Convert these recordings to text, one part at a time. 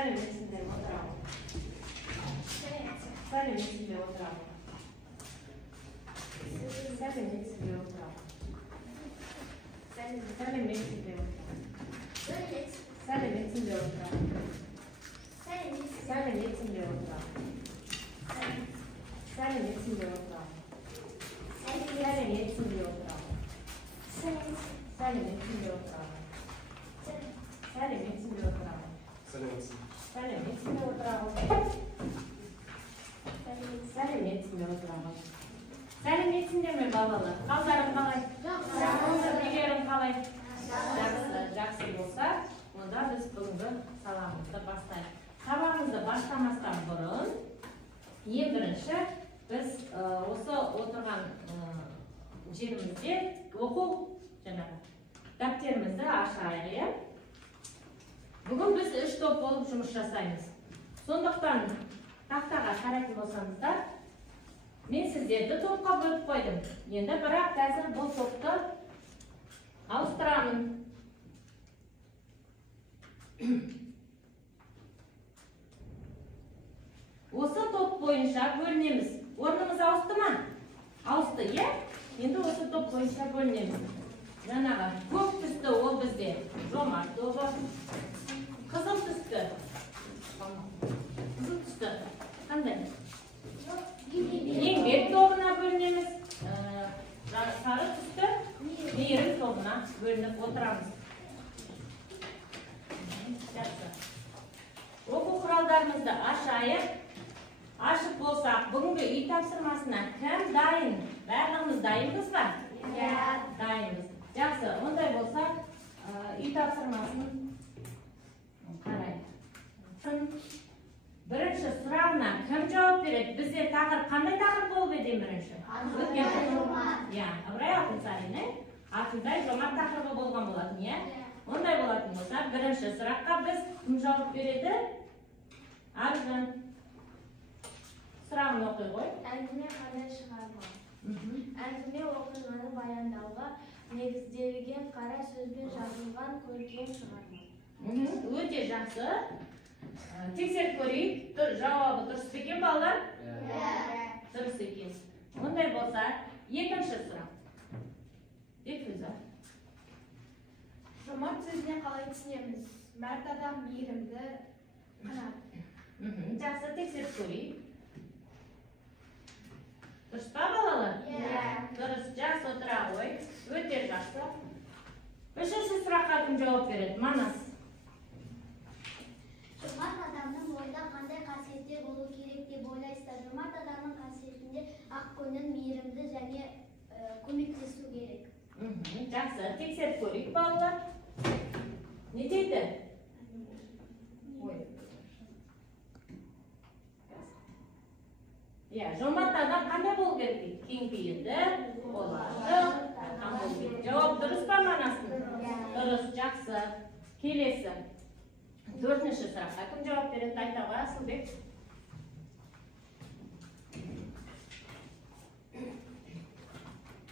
Сәлеметсіңдер, отырамын. Сәлеметсіңдер, отырамын. Сәлеметсіңдер, отырамын. Сәлеметсіңдер, отырамын. Сәлеметсіңдер, отырамын. Сәлеметсіңдер, отырамын. Сәлеметсіңдер, отырамын. Сәлеметсіңдер, отырамын. Сәлеметсіңдер, отырамын. Сәлеметсіңдер, отырамын. Сәлеметсіңдер, отырамын. Сәлеметсіңдер, отырамын. Сәлеметсіңдер ме, балалар? Қалдарың қалай? Үйлерің қалай? Жақсы болса, онда біз бүгінгі сабағымызды бастайық. Сабағымызды бастамастан бұрын, ең бірінші біз осы отырған жерімізде оқу дәптерімізді ашайық. Бүгін біз 3 топ болып жұмыс жасаймыз. Сондықтан тақтаға қарайтын болсаңыздар, мен сіздерді топқа бөліп қойдым. Енді бірақ қазір бұл топты ауыстырамын. Осы топ бойынша бөлінеміз. Орнымыз ауысты ма? Ауысты, е? Енді осы топ бойынша бөлінеміз. Жаңағы көк түсті ол бізде жомарт тобы. Қызыл түсті. Қызыл түсті. Қандай? Еңбек тобына бөлінеміз. Сары түсті мейірім тобына бөлініп отырамыз. Оқу құралдарымызды ашайық. Ашып болсақ, бүгінгі үй тапсырмасына кім дайын? Барлығымыз дайынбыз ба? Дайынбыз. Жақсы, ондай болса, үй тапсырмасын қарайық. Бірінші сұрағына кім жауап береді? Бізде тақырып қандай тақырып болып еді бірінші? Ыбырай Алтынсарин, Алтынтай жомарт тақырыбы болған болатын, е? Ондай болатын болса, бірінші сұраққа біз кім жауап береді? Аружан. Сұрағын оқи ғой. Әңгіме қандай шығарма? Әңгіме оқиғаны баяндауға негізделген қара сөзбен жазылған көркем шығарма. Өте жақсы. Тексеріп көрейік. Жауабы дұрыс екен, балалар? Дұрыс екен. Ондай болса, екінші сұрақ. Бекфуза. Жомарт сөзіне қалай түсінеміз? Мәрт адам мейірімді, қанат. Жақсы, тексеріп көрейік. Дұрыс па, балалар? Дұрыс, жақсы отыра ғой. Өте жақсы. Үшінші сұраққа кім жауап береді? Манас. Жомарт адамның ойда қандай қасиеттер болу керек деп ойлайсыздар? Жомарт адамның қасиетінде ақкөңіл, мейірімді және көмектесу керек. Жақсы, тексеріп көрейік, балалар. Не дейді? Жомарт адам қандай болу керек дейді? Кеңпейілді, оларды, жауап дұрыс па, Манасын? Дұрыс, жақсы. Келесі. Төртінші сұраққа кім жауап береді? Айтаға, Асылбек.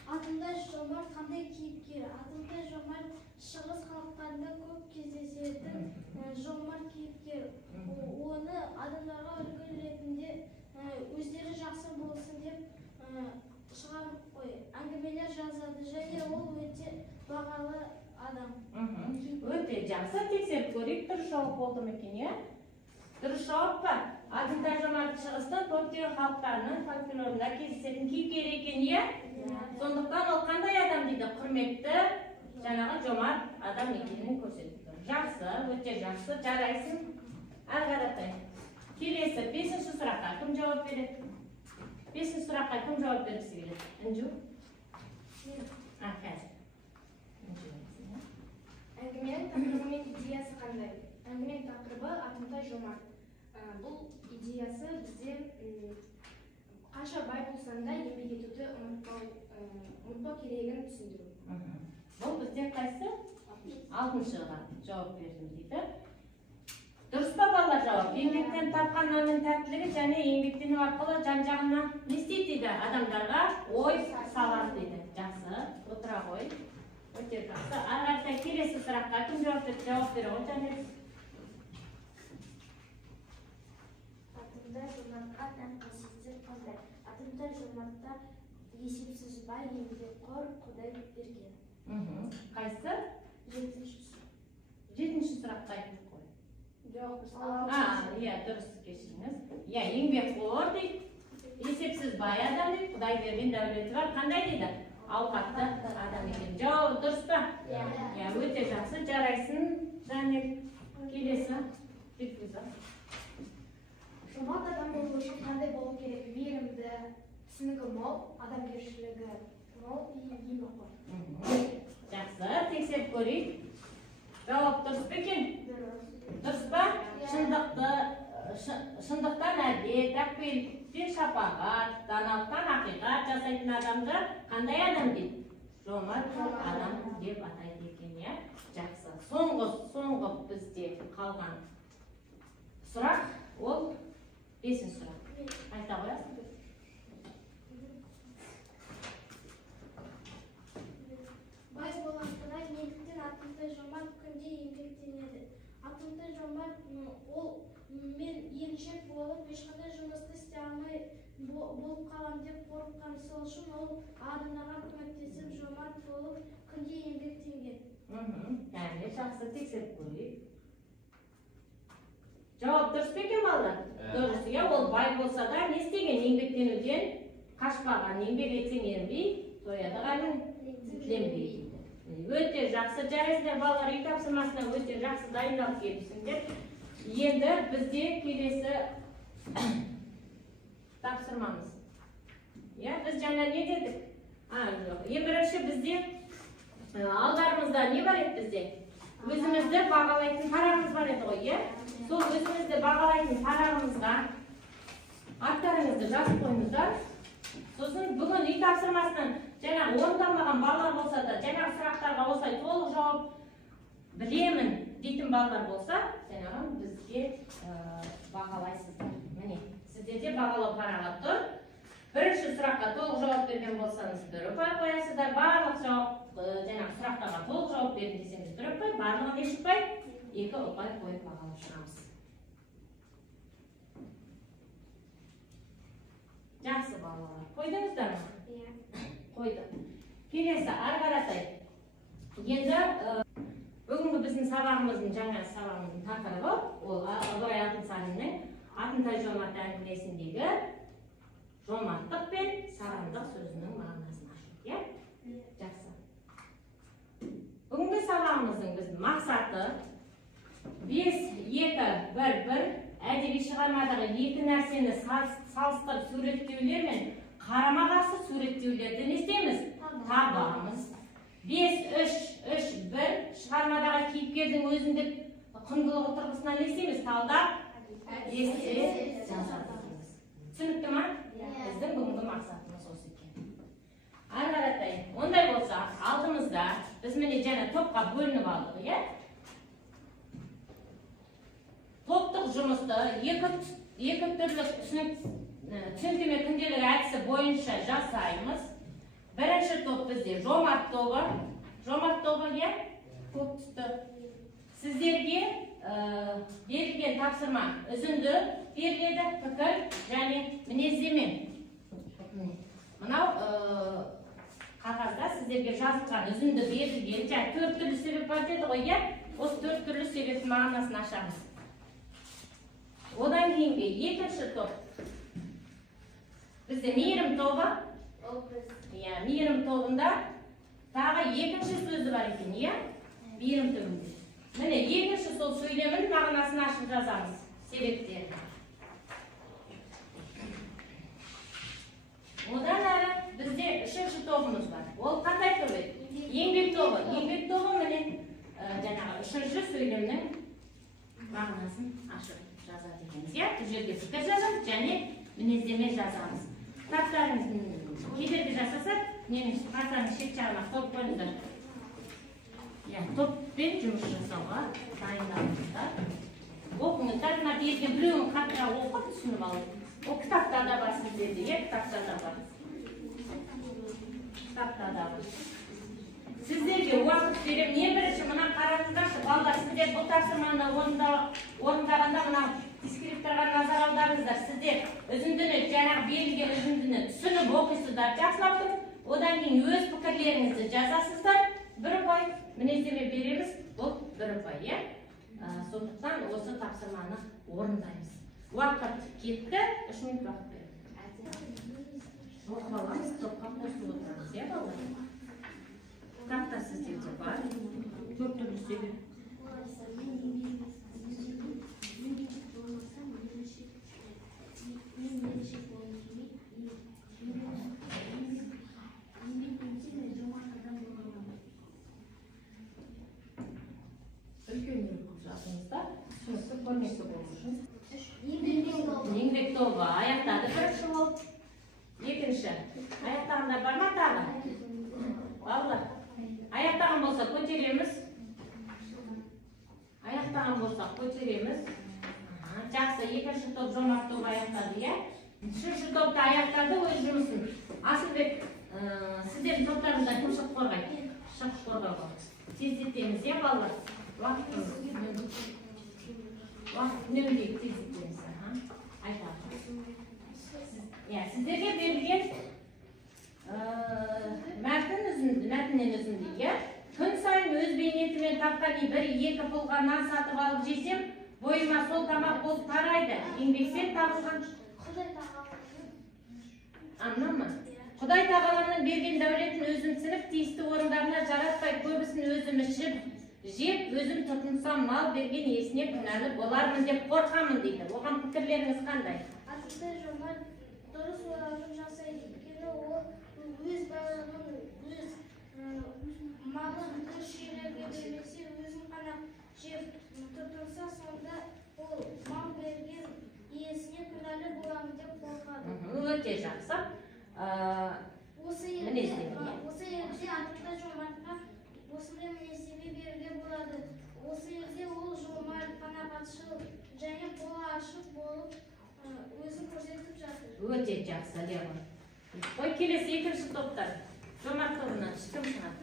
Атымтай жомарт қандай кейіпкер? Атымтай жомарт шығыс халықтарында көп кездесетін жомарт кейіпкер. Оны адамдарға үлгі ретінде өздері жақсы болсын деп шығарып қой. Әңгімелер жазады және ол өте бағалы адам. Өте жақсы, тексеріп көрейік. Дұрыс жауап болды ма екен, е? Дұрыс жауап па? Атымтай жомарт шығыстың көптеген халықтарының фольклорында кездесетін кейіпкер екен, е? Сондықтан ол қандай адам дейді? Құрметті, жаңағы жомарт адам екенін көрсетіп тұр. Жақсы, өте жақсы, жарайсың. Ары қаратай. Келесі, бесінші сұраққа кім жауап береді? Бесінші сұраққа кім жауап бергісі келеді? Інжу? Қазір. Әңгіменің тақырыбы мен идеясы қандай? Әңгіменің тақырыбы Атымтай жомарт. Бұл идеясы бізде қанша бай болсаң да еңбек етуді ұмытпау керегін түсіндіру. Бұл бізде қайсы? Алтыншыға жауап бердім дейді. Дұрыс па, балалар, жауап? Еңбектен тапқан нанның тәттілігі және еңбектену арқылы жан-жағына не істейді дейді? Адамдарға ой салады дейді. Жақсы, отыра ғой. Өте жақсы. Ары қаратай келесі сұраққа кім жауап береді? Жауап бере ғой, және Атымтай Жомартқа тән қасиеттер қандай? Атымтай Жомартта есепсіз бай, еңбекқор, Құдай берген. Қайсы? 7-ші сұрақты айтып қой. Жоқ, Иә, дұрыс, кешіріңіз. Иә, еңбекқор дейді, есепсіз бай адам дейді, Құдай берген дәулеті бар. Қандай дейді? Ауқатты адам екен. Жауап дұрыс па? Иә, өте жақсы, жарайсың. Және келесі. Жомарт адам болу үшін қандай болу керек? Мейірімді, түсінігі мол, адамгершілігі мол, еңбекқор. Жақсы, тексеріп көрейік. Жауап дұрыс па екен? Дұрыс па? Шындықтан әдет, әкпеліктен шапағат, даналықтан ақиқат жасайтын адамды қандай адам дейді? Жомарт адам деп атайды екен, иә? Жақсы. Соңғы бізде қалған сұрақ, ол 5-ші сұрақ. Айта қоясың? Бай болғандықтан неліктен Атымтай Жомарт күнде еңбектенеді? Атымтай Жомарт мен емшек болып, ешқандай жұмысты істей алмай болып қалам деп қорыққан, сол үшін ол адамдарға көмектесіп, жомарт болып, күнде еңбектенген. Яғни жақсы тексеріп көрейік. Жауап дұрыс па екен балалар? Дұрыс, иә, ол бай болса да не істеген? Еңбектенуден қашпаған, еңбек етсең ерінбей, тояды ғалым тіленбей. Өте жақсы, жарайсыңдар балалар, үй тапсырмасына өте жақсы дайындалып келіпсіңдер. Енді бізде келесі тапсырмамыз. Иә, біз жаңа не дедік? Ең бірінші бізде алдарымызда не бар еді бізде? Өзімізді бағалайтын парағымыз бар еді ғой, иә? Сол өзімізді бағалайтын парағымызға аттарыңызды жазып қойыңыздар. Сосын бүгін үй тапсырмасынан жаңағы орындалмаған балалар болса да, жаңағы сұрақтарға осылай толық жауап білемін дейтін балалар болса, жаңағы бізге бағалайсыздар. Міне, сіздерде бағалау парағы тұр. Бірінші сұраққа толық жауап берген болсаңыз, 1 ұпай қоясыздар. Барлық жаңағы сұрақтарға толық жауап берген десеңіз 1 ұпай, барлығы неше ұпай? 2 ұпай қойып бағалап шығамыз. Жақсы балалар. Қойдыңыздар ма? Иә. Қойды. Келесі, ары қаратай. Енді бүгінгі біздің сабағымыздың, жаңа сабағымыздың тақырыбы, ол Ыбырай Алтынсариннің Атымтай Жомарт әңгімесіндегі жомарттық пен сарандық сөзінің мағынасын ашу. Иә? Жақсы. Бүгінгі сабағымыздың біздің мақсаты 5-2-1-1 әдеби шығармадағы екі нәрсені салыстырып суреттеулер мен қарама-қарсы суреттеулерді не істейміз? Табамыз. 5-3-3-1 шығармадағы кейіпкердің өзіндік құндылығы тұрғысынан не істейміз? Талдап, есте жазамыз. Түсінікті ма? Біздің бүгінгі мақсатымыз осы екен. Ары қаратай, ондай болса, алдымызда біз міне жаңа топқа бөлініп алдық, иә? Топтық жұмысты екі түрлі түсініктеме күнделік әдісі бойынша жасаймыз. Бірінші топ бізде жомарт тобы. Жомарт тобы, иә? Топ түсті. Сіздерге берілген тапсырма үзінді беріледі, пікір және мінездеме. Мынау қағазда сіздерге жазылған үзінді берілген. Жаңа 4 түрлі себеп бар деді ғой, иә? Осы 4 түрлі себептің мағынасын ашамыз. Одан кейінгі екінші топ. Бізде мейірім тобы. Мейірім тобында тағы екінші сөзі бар екен, иә? Мейірім тобында. Міне, екінші сол сөйлемін мағынасын ашып жазамыз. Себептерін. Одан әрі бізде үшінші тобымыз бар. Ол қандай топ еді? Еңбек тобы. Еңбек тобы міне жаңағы үшінші сөйлемнің мағынасын ашып жазады екенбіз, иә? Бұл жерге пікір жазамыз және мінездеме жазамыз. Кітаптарыңыздың кедергі жасаса, менің қартаның шет жағына қойып қойыңыздар. Топпен жұмыс жасауға дайындалыңыздар. Оқыңыздар, мына берген біреуін қаттырақ оқып түсініп алып. Ол кітаптарда бар сіздерде, иә? Кітаптарда бар. Кітаптарда бар. Сіздерге уақыт берем. Не бірінші мына қараңыздаршы, балалар, сіздер бұл тапсырманы орындағанда мына дискрипторға назар аударыңыздар. Сіздер үзіндіні, жаңағы берілген үзіндіні түсініп оқисыздар, жақсылап тұрып, одан кейін өз пікірлеріңізді жазасыздар. 1 ұпай мінездеме береміз, бұл 1 ұпай, иә? Сондықтан осы тапсырманы орындаймыз. Уақыт кетті, 3 минут уақыт береміз. Оқып аламыз, топқа қосып отырамыз, иә балалар? Кітапта сіздерде бар, 4 түрлі сөйлем. Еңбек тобы аяқтады бірінші болып. Екінші. Аяқтағандар бар ма тағы? Балалар. Аяқтаған болса көтереміз. Аяқтаған болса көтереміз. Жақсы, екінші топ Жомарт тобы аяқтады, иә? Үшінші топты аяқтады өз жұмысын. Асылбек, сіздердің топтарыңызда кім шық қорғайды? Шық қорғауға. Тездетеміз, иә балалар? Уақыт үнемдейік, тездетеміз. Сіздерге берілген мәтіннен үзінді. Күн сайын өз бейнетімен тапқаны 1-2 пұлға нан сатып алып жесем, бойыма сол тамақ болып тарайды. Еңбекпен табылған Құдай тағаланың берген дәулетін өзім сынып, тиісті орындарына жаратпай, көбісін өзім ішіп, жеп, өзім тұтынсам мал берген есіне күнәлі болармын деп қорқамын дейді. Оған пікірлеріңіз қандай? Атымтай Жомарт дұрыс ойланып жасайды. Өйткені ол өз байлығын, өз малын дұрыс жерлерге бермесе, өзін ғана жеп тұтынса, сонда ол мал берген иесіне күнәлі боламын деп қорқады. Өте жақсы. Осы елде Атымтай Жомартқа осындай мінездеме беруге болады. Осы елде ол жомарт, қанағатшыл және қолы ашық болып өзін көрсетіп жатыр. Өте жақсы, Леон. Ой, келесі екінші топтар. Жомарт тобынан кім шығады?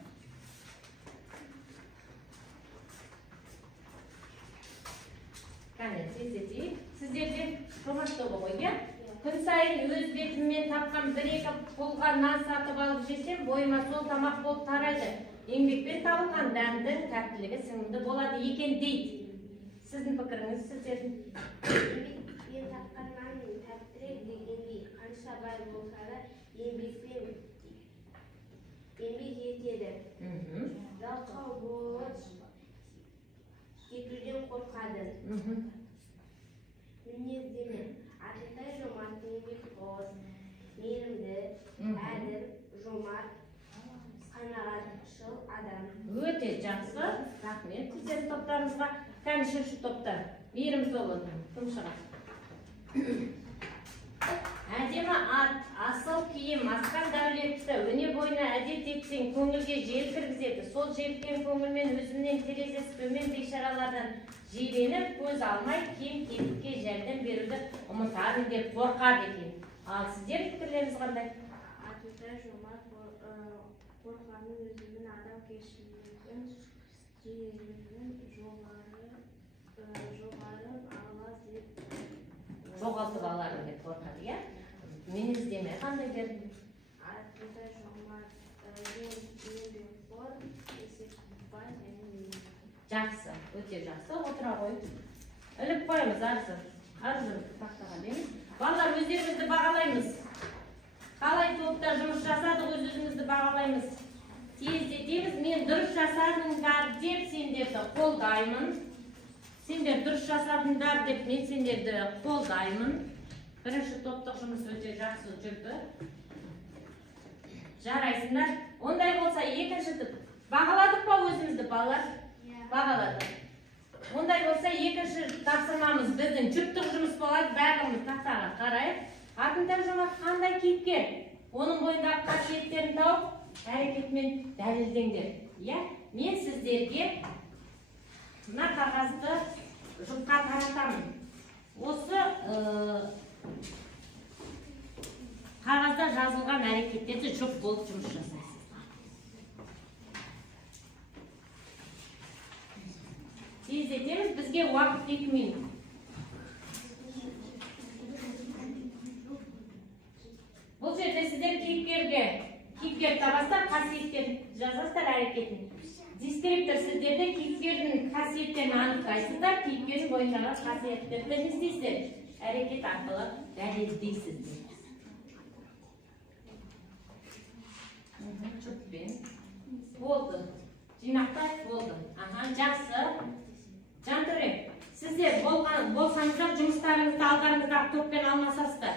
Қане, тездетейік. Сіздерде Жомарт тобы ғой, иә? Күн сайын өз бетіммен тапқан 1-2 пұлға нан сатып алып жесем, бойыма сол тамақ болып тарайды. Еңбекпен табылған дәмді, тәттілігі сіңімді болады екен дейді. Сіздің пікіріңіз, сіздердің? Еңбекпен тапқан нан тәттірек дегендей, қанша бай болса да еңбек етеді. Жалқау болып кетуден қорқады. Мінездеме. Атымтай Жомарт еңбекқор, мейірімді, әділ, жомарт, қанағатшыл адам. Өте жақсы. Рахмет сіздердің топтарыңызға. Кәне үшінші топтар. Мейірім тобы. Кім шығады? Әдемі ат, асыл киім, асқан дәулетті, өне бойына әдет етсең, көңілге жел кіргізеді. Сол желкен көңілмен өзімнен терезесі төмен бейшаралардан жиреніп, көз алмай, киім-киімге жәрдем беруді ұмытады деп қорқады екен. Ал сіздер пікірлеріңіз қандай? Атымтай Жомарт қорқаны өзінің адамгершілігін, жігерлігін жоғары ала деп жоғалтып аларым деп қорқады, иә? Мінездеме қандай берді? Атымтай Жомарт еңбекқор, есепбай және мейірімді. Жақсы, өте жақсы. Отыра қой. Іліп қойымыз, арзы тақтаға дейміз. Балалар, өздерімізді бағалаймыз. Қалай топта жұмыс жасадық, өзімізді бағалаймыз. Тездетеміз. Мен дұрыс жасадыңдар деп сендерді қолдаймын. Сендер дұрыс жасадыңдар деп мен сендерді қолдаймын. Бірінші топтық жұмыс өте жақсы жүрді. Жарайсыңдар. Ондай болса екінші топ. Бағаладық па өзімізді, балалар? Бағалады. Ондай болса екінші тапсырмамыз біздің жұптық жұмыс болады. Бәріміз тақтаға қарайық. Атымтай Жомарт қандай кейіпкер? Оның бойындағы қасиеттерін тауып, әрекетімен дәлелдеңдер. Мен сіздерге мына қағазды жұпқа таратамын. Осы қағазда жазылған әрекеттерді жұп болып жұмыс жасайсыз. Тездетеміз, бізге уақыт 2 минут. қасиеттерін жазасыздар, әрекетін. Дескриптор сіздерде кейіпкердің қасиеттерін анықтайсыздар, кейіпкердің бойындағы қасиеттерді не істейсіздер? Әрекет арқылы дәлелдейсіздер. Жұппен. Болды. Жинақтайық, болды. Жақсы. Жантөре, сіздер болсаңыздар жұмыстарыңызды алдарыңыздағы топпен алмасасыздар.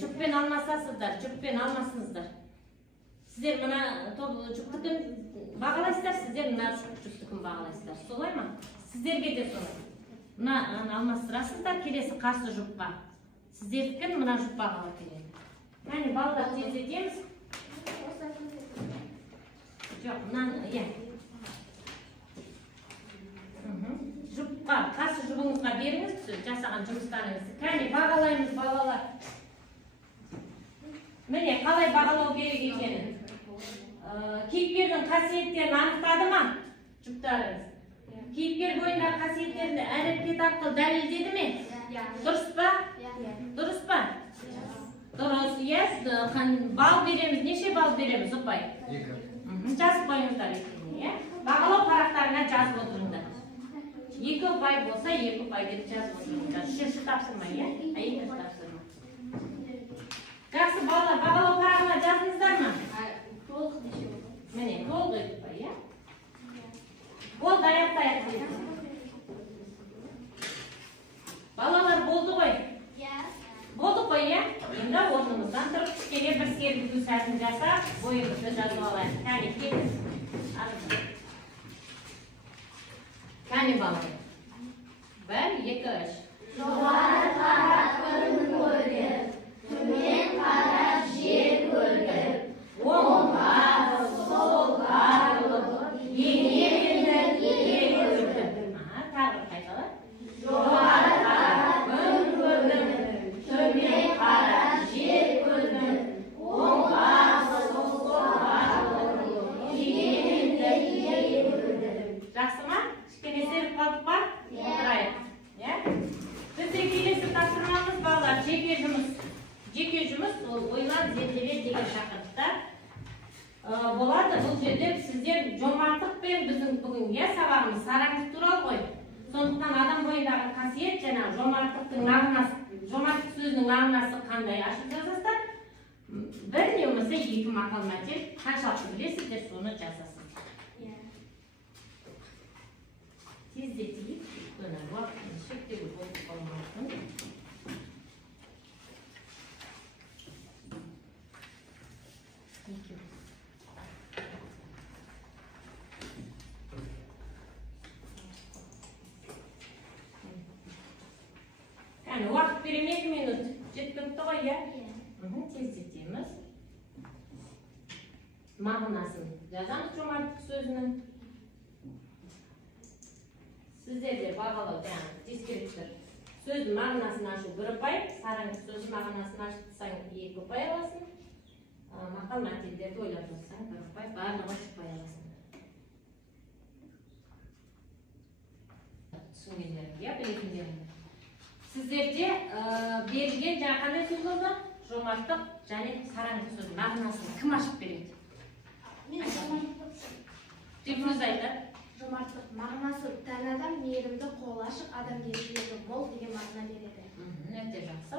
Жұппен алмасасыздар, жұппен алмасыңыздар. Сіздер мұна жұптықын бағалайсыздар, сіздер мұна жұптықын бағалайсыздар. Солай ма? Сіздерге де солай. Мұна алмастырасыздар, келесі қарсы жұпқа. Сіздердікін мұна жұп бағала келеді. Яғни балалар тездетеміз. Жоқ, мұнан, жұпқа, қарсы жұбыңызға беріңіз, жасаған жұмыстарыңызды. Кәне бағалаймыз балалар. Міне, қалай бағалау керек екенін. Кейіпкердің қасиеттерін анықтады ма? Жұптарыңыз. Кейіпкер бойындағы қасиеттерді әрекет арқылы дәлелдеді ме? Дұрыс па? Дұрыс па? Дұрыс, бал береміз. Неше бал береміз, ұпай? 2. Жазып қойыңыздар екеніне. Бағалау парақтарына жазып отырыңдар. 2 ұпай болса, 2 ұпай деп жазып отырыңдар. 3-ші тапсырма, 2-ші тапсырма. Жақсы балалар, бағалау парағына жазыңыздар ма? Міне, болды ұпай, Болды, аяқтайық дейді. Балалар болды ғой? Болды қой, Енді орнымыздан тұрып кішкене бір серпілу сәтін жасап, бойымызды жазып алайық. Кәне, келіңіз. Кәне балалар. 1, 2, 3. Жоғары қарап күн көрдім, төмен қарап жер көрдім. Оңға, солға бұрылып, еңбегімді көрдім. Тағы қайталар. Жоғары қарап күн көрдім, төмен қарап жер көрдім. Оңға, солға бұрылып, еңбегімді көрдім. Жақсы ма? Кішкене серіп қалдық па? Отырайық. Бізде келесі тапсырмамыз балалар, жеке жұмыс. Жеке жұмыс, ол ойлан, зерделе деген тақырыпта болады. Бұл жерде сіздер жомарттық пен біздің бүгін сабағымыз сараңдық туралы ғой. Сондықтан адам бойындағы қасиет және жомарттықтың мағынасы, жомарттық сөзінің мағынасы қандай ашып жазасыздар. 1 не болмаса 2 мақал мәтел қаншалықты білесіздер, соны жазасыздар. Тездетейік, өйткені уақытын шектеулі болып қалмасын. Уақыт берем 2 минут. Жеткілікті ғой, тездетеміз. Мағынасын жазамыз жомарттық сөзінің. Сіздерде бағалау, дескриптор. Сөздің мағынасын ашу 1 ұпай, сараңдық сөздің мағынасын ашсаң 2 ұпай аласың. Мақал мәтелдерді ойлап жатсаң 1 ұпай, барлығы 3 ұпай аласың. Түсінгендерге, білетіндерге. Сіздерде берілген жаңа қандай сөз болды? Жомарттық және сараңдық сөздің мағынасын кім ашып береді? Мен жомарттық. Өзі айтады. Жомарттық мағынасы тән адам, мейірімді, қолы ашық, адамгершілігі мол деген мағына береді. Өте жақсы.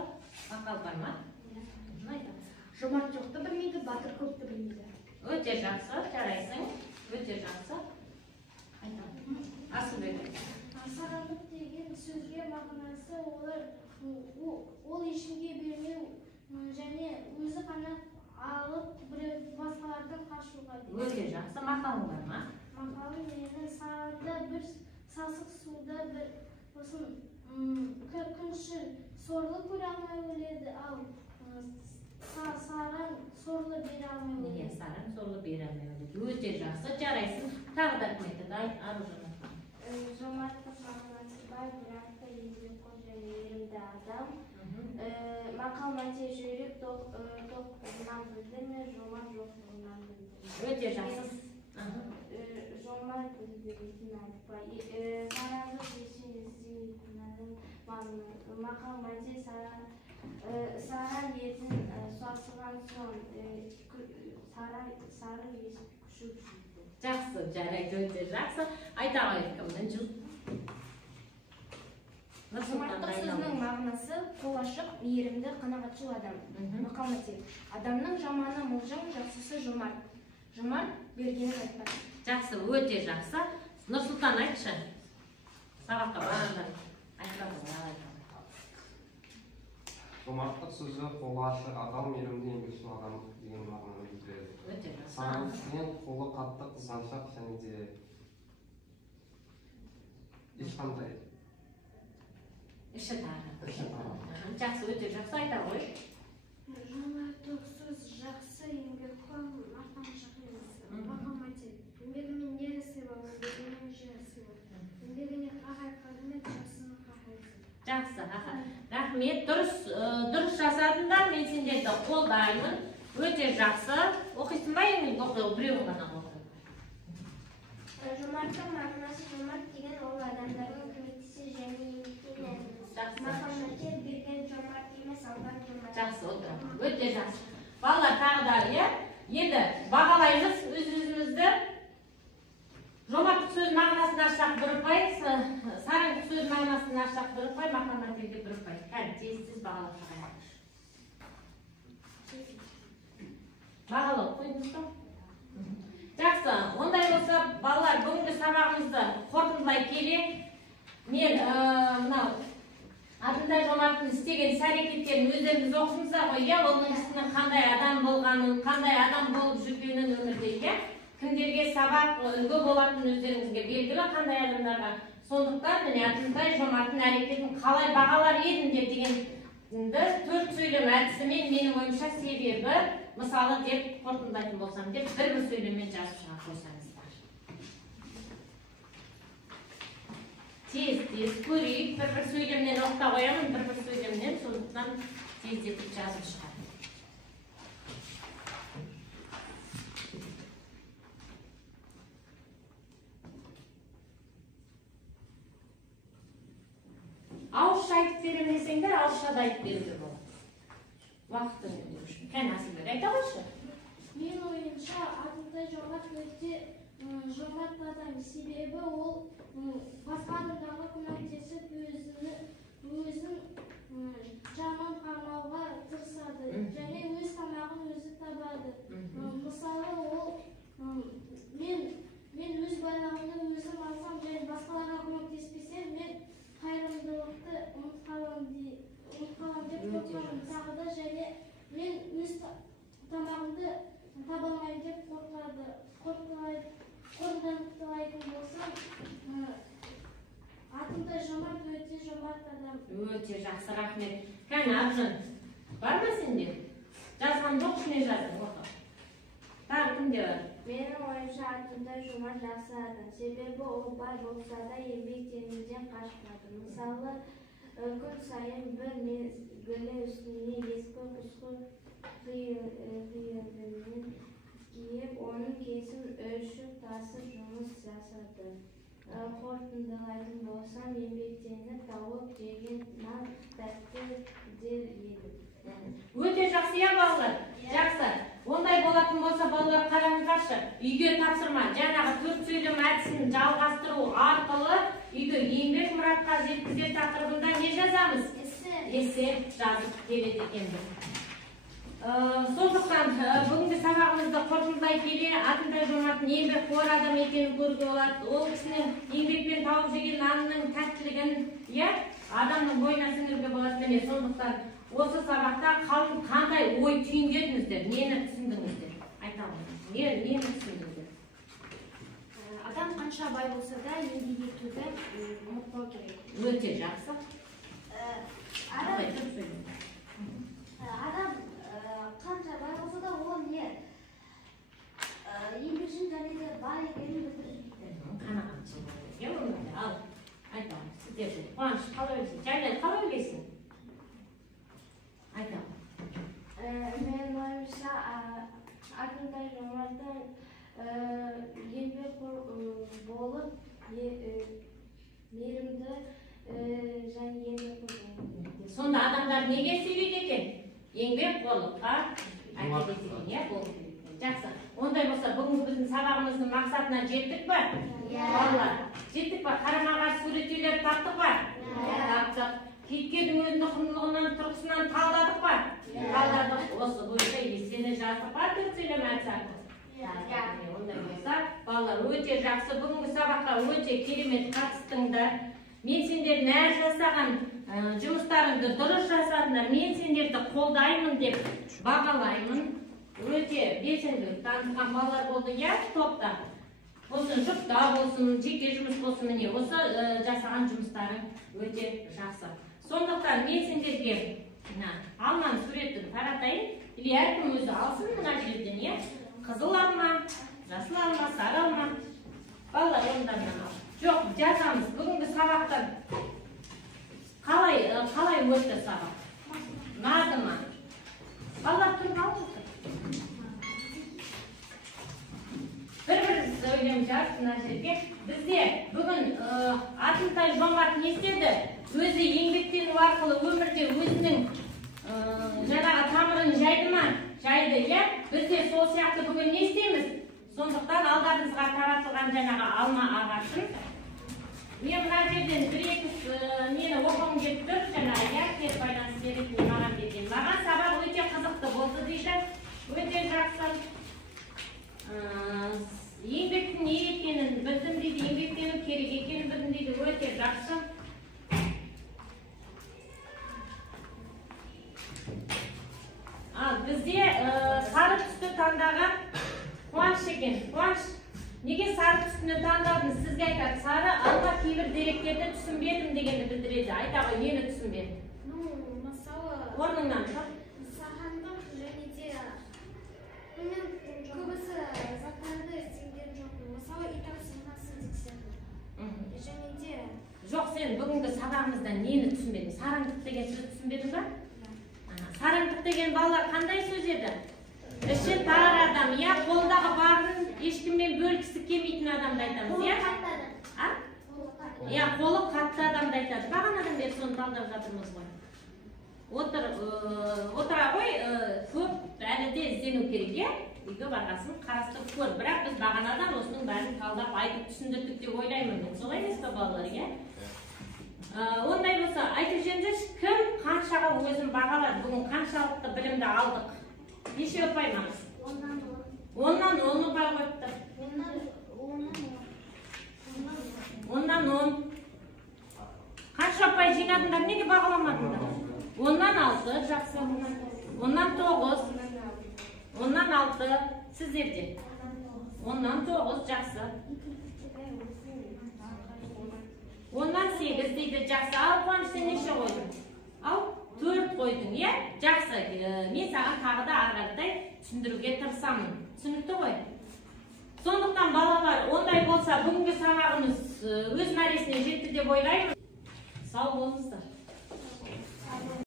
Мақал бар ма? Жомарт жоқты білмейді, батыр көпті білмейді. Өте жақсы, жарайсың. Өте жақсы. Асылбек. Сараңдық деген сөзге мағынасы ол ешкімге бермеу және өзі ғана алып басқалардан қашуға дейді. Өте жақсы. Мақалың бар ма? Мақалым менің сараңда бір сасық суда бір күншіл сорлы көре алмай өледі, ал сараң сорлы бере алмай өледі. Сараң сорлы бере алмай өледі. Өте жақсы, жарайсың. Тағы да айтады, Жомарттық мағынасы бар, бірақ та еңбекқор және мейірімді адам. Мақал мәтел жүйрік тоқтығынан білдірме, жомарт жоқтығынан білдірме. Өте жақсы. Жомарт білдіретін айтпай. Сараңдық ешін іздейтінінің мағынасы. Мақал мәтел сараң етін сасыған соң сары есік күші күшейді. Жақсы, жарайды, өте жақсы. Айта қойып кімнің жыл? Жомарттық сөзінің мағынасы қол ашық, мейірімді, қанағатшыл адам. Мақал-мәтел. Адамның жаманы мылжың, жақсысы жомарт. Жомарт бергенін айтпайды. Жақсы, өте жақсы. Нұрсұлтан айтшы. Сабаққа барғандан айтпады. Жомарттық сөзі қолы ашық адам, мейірімді, еңбекшіл адам деген мағынаны білдіреді. Өте жақсы. Сағынышпен қолы қатты қызғаншақ және де ешқандай Іші тағы. іші тағы. Жақсы, өте жақсы айта ғой. Жомарттық сөз жақсы, еңбекқор, мақтаншақ емес. Мақал-мәтел. Еңбегімен ері сыйлау, еңбегімен жері сыйлау. Еңбегіне қарай құрмет, жасыны қағайсың. Жақсы, рахмет. Дұрыс жасадыңдар, мен сендерді қолдаймын. Өте жақсы. Оқисың ба еңбек оқиды, біреуін ғана оқиды. Жомарттың мағынасы жомарт деген ол адамдардың көмектесі және еңбектен мақал-мәтел берген жомарт емес, алған жомарт. Жақсы, өте жақсы. Балалар тағы да, енді бағалаймыз өз-өзімізді. Жомарттық сөз мағынасын ашсақ 1 ұпай, сараңдық сөз мағынасын ашсақ 1 ұпай, мақал-мәтелге 1 ұпай. Кәді тез бағалап шығайық. Бағалау қойдыңыз ба? Жақсы, ондай болса, балалар бүгінгі сабағымызды қорытындылай келе, мен мынау Атымтай Жомарттың істеген іс-әрекеттерін өздеріңіз оқыңыздар ғой, оның кісінің қандай адам болғанын, қандай адам болып жүргенін өмірде, кімдерге сабақ үлгі болатын өздеріңізге белгілі, қандай адамдарға. Сондықтан міне Атымтай Жомарттың әрекетін қалай бағалар едіңдер дегенді 4 сөйлем әдісімен менің ойымша себебі, мысалы деп қорытындылайтын болсам деп бір сөйлеммен жазып шыға қойсаңыздар. Тез көрейік, бір сөйлемнен оқта қоямын, бір сөйлемнен, сондықтан тездетіп жазып шығарым. Ауызша айтып берем десеңдер, ауызша да айтып беруге болады. Уақытын өту үшін. Кәне Асылбек, айта қойшы. Мен ойымша Атымтай Жомарт өте жомарт адам, себебі ол басқа адамдарға көмектесіп өзін жаман қармауға тырысады және өз тамағын өзі табады. Мысалы ол мен өз байлығымды өзім алсам және басқаларға көмектеспесем, мен қайырымдылықты ұмытқаламын деп қорқамын тағы да, және мен өз тамағымды таба алмаймын деп қорытындылайтын болсам, Атымтай Жомарт өте жомарт адам. Өте жақсы, рахмет. Кәне Абжан, бар ма сенде? Жазған жоқ, не жаздың? Тағы кімде бар? Менің ойымша Атымтай Жомарт жақсы адам. Себебі ол бай болса да еңбек теңізден қашпады. Мысалы, күн сайын бір мезгілі үстіне ескі-құсқы киімдерін киіп, оның кесін өлшіп тасып жұмыс жасады. Қорытындылайтын болсам, еңбектеніп тауып жеген нан тәтті дер еді. Өте жақсы, балалар. Жақсы. Ондай болатын болса, балалар қараңыздаршы. Үйге тапсырма, жаңағы 4 сөйлем әдісін жалғастыру арқылы үйге еңбек мұратқа жеткізер тақырыбында не жазамыз? Эссе жазып келеді екенбіз. Сондықтан бүгінгі сабағымызды қорытындылай келе, Атымтай Жомарттың еңбекқор адам екенін көруге болады. Ол кісінің еңбекпен тауып жеген нанның тәттілігін адамның бойына сіңіруге болады. Міне сондықтан осы сабақта қандай ой түйіндедіңіздер, нені түсіндіңіздер? Айта алмаймын. Нені түсіндіңіздер? Адам қанша бай болса да еңбек етуді ұмытпау керек. Өте жақсы. Адам қанша бай болса да ол не еңбекшіл және де бай екенін білдіреді. Қанағатшыл өмірде. Ал, айтамын, сіздерді қуаныш қалай ойлайсың? Жәлел қалай ойлайсың? Айтамын. Менің ойымша Атымтай Жомарттың еңбекқор болып, мейірімді және еңбекқор болды. Сонда адамдар неге сөйлейді екен? Еңбекқорлыққа әкеледі екен, болу керек. Жақсы. Ондай болса, бүгінгі біздің сабағымыздың мақсатына жеттік па? Балалар, жеттік па? Қарама-қарсы суреттеулер таптық па? Таптық. Кейіпкердің өзінің құндылығынан тұрғысынан талдадық па? Талдадық. Осы бойынша естені жаздық па? Төрт сөйлем айтсақ. Ондай болса, балалар өте жақсы, бүгінгі сабаққа өте керемет қатыстыңдар. Мен сендердің әр жасаған жұмыстарыңды дұрыс жасадыңдар. Мен сендерді қолдаймын деп бағалаймын. Өте белсенділік танытқан балалар болды, иә, топта. Болсын, жұпта болсын, жеке жұмыс болсын, міне, осы жасаған жұмыстарың өте жақсы. Сондықтан мен сендерге алманың суретін таратайын. Или әркім өзі алсын мына жерден, иә? Қызыл алма, жасыл алма, сары алма. Балалар ондарынан ал. Жоқ, жазамыз. Бүгінгі сабақтан қалай өтті сабақ? Ұнады ма? Балалар тұрып алыңыздар. Бір-бір сөйлем жаз мына жерге. Бізде бүгін Артынтай Жомарт не істеді? Өзі еңбектену арқылы өмірде өзінің жаңағы тамырын жайды ма? Жайды, иә? Бізде сол сияқты бүгін не істейміз? Сондықтан алдарыңызға таратылған жаңағы алма ағашын. Мен мына жерден бір-екі нені оқығым келіп тұр, жаңағы кері байланыс беретін маған берген. Маған сабақ өте қызықты болды дейді. Өте жақсы. Еңбектің не екенін білдім дейді, еңбектену керек екенін білдім дейді. Өте жақсы. Бізде сары түсті таңдаған Қуаныш екен. Қуаныш, неге сары түсіне таңдадыңыз? Сізге айтады, сары алға кейбір деректерді түсінбедім дегенді білдіреді. Айта ғой, нені түсінбедім? Мысалы, орныңнан тұр. сағындық және де мен көбісі заттарды істеген жоқпын. Мысалы, итарсынасы дексем. Және де Жоқ, сен бүгінгі сабағымызда нені түсінбедің? Сараңдық деген сөз түсінбедің ба? Сараңдық деген балалар қандай сөз еді? Іші тар адам, иә, қолдағы барын ешкіммен бөлгісі келмейтін адамды айтамыз, иә? Иә, қолы қатты адамды айтады. Бағанадан бері соны талдап жатырмыз ғой. Отыра ғой, көп әлі де іздену керек, иә? Үйге барғасын қарастырып көр. Бірақ біз бағанадан осының бәрін талдап айтып түсіндірдік деп ойлаймын. Солай емес пе балалар, иә? Ондай болса, айтып жеңдерші, кім қаншаға өзін бағалады? Бүгін қаншалықты білімді алдық? Неше ұпай маңыз? 10-нан 10 ұпай қойыпты. 10-нан 10. Қанша ұпай жинадыңдар, неге бағаламадыңдар? 10-нан 6, жақсы. 10-нан 9. 10-нан 6, сіздерде. 10-нан 9, жақсы. 10-нан 8 дейді, жақсы. Ал, Қуаныш, сен неше қойдың? Ал, 4 қойдың, иә? Жақсы. Мен саған тағы да ағардай түсіндіруге тырысамын. Түсінікті ғой? Сондықтан балалар, ондай болса, бүгінгі сабағымыз өз мәресіне жетті деп ойлаймын. Сау болыңыздар.